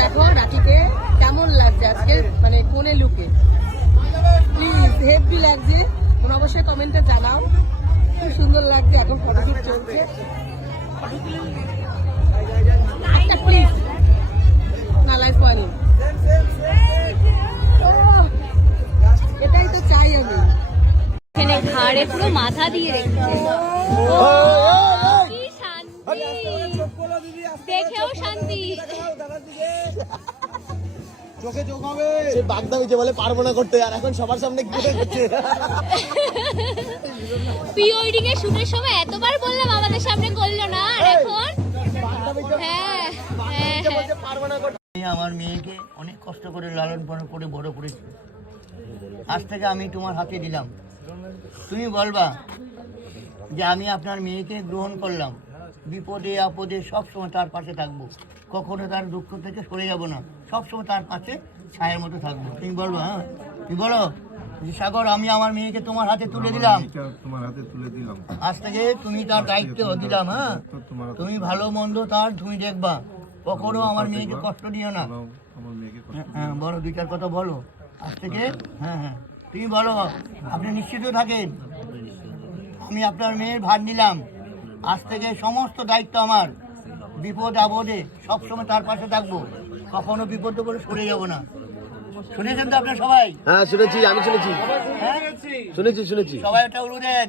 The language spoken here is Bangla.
দেখো রাখিকে কেমন লাগছে আজকে, মানে কোনে লুকে। প্লিজ, হেভি লাগছে, তোমরা অবশ্যই কমেন্টে জানাও। খুব সুন্দর লাগছে। এখন ফটোশুট চলছে। প্লিজ না, লাইফ পানি, এটাই তো চাই আমি। এখানে ঘাড়ে পুরো মাথা দিয়ে রেখেছে, কি শান্তি, দেখেও শান্তি। চোখে চোখ হবে, সে বাগদা যে বলে পারবো না করতে, আর এখন সবার সামনে কি করছে। প্রি ওয়েডিং এর শুটের সময় এতবার বললাম আমাদের সামনে করলো না, আর এখন হ্যাঁ আমি আমার মেয়েকে অনেক কষ্ট করে লালন পালন করে বড় করেছি। আজ থেকে আমি তোমার হাতে দিলাম, তুমি বলবা যে আমি আপনার মেয়েকে গ্রহণ করলাম। বিপদে আপদে সবসময় তার পাশে থাকবো, কখনো তার দুঃখ থেকে সরে যাব না, সবসময় তার পাশে ছায়ের মতো থাকবো। তুমি বলবা? হ্যাঁ, তুমি বলো যে সাগর আমি আমার মেয়েকে তোমার হাতে তুলে দিলাম, আজ থেকে তুমি তার দায়িত্ব দিলাম। হ্যাঁ, তুমি ভালো মন্দ তার তুমি দেখবা, কখনো আমার মেয়েকে কষ্ট দিও না। হ্যাঁ বলো, দুই চার কথা বলো আজ থেকে। হ্যাঁ হ্যাঁ, তুমি বলো, আপনি নিশ্চিত থাকেন আমি আপনার মেয়ের ভার নিলাম, আজ থেকে সমস্ত দায়িত্ব আমার। বিপদ আপদে সবসময় তার পাশে থাকবো, কখনো বিপদে করে সরে যাব না। শুনেছেন তো আপনার সবাই? হ্যাঁ শুনেছি, আমি শুনেছি, হ্যাঁ শুনেছি। সবাই একটা উড়ু দেন।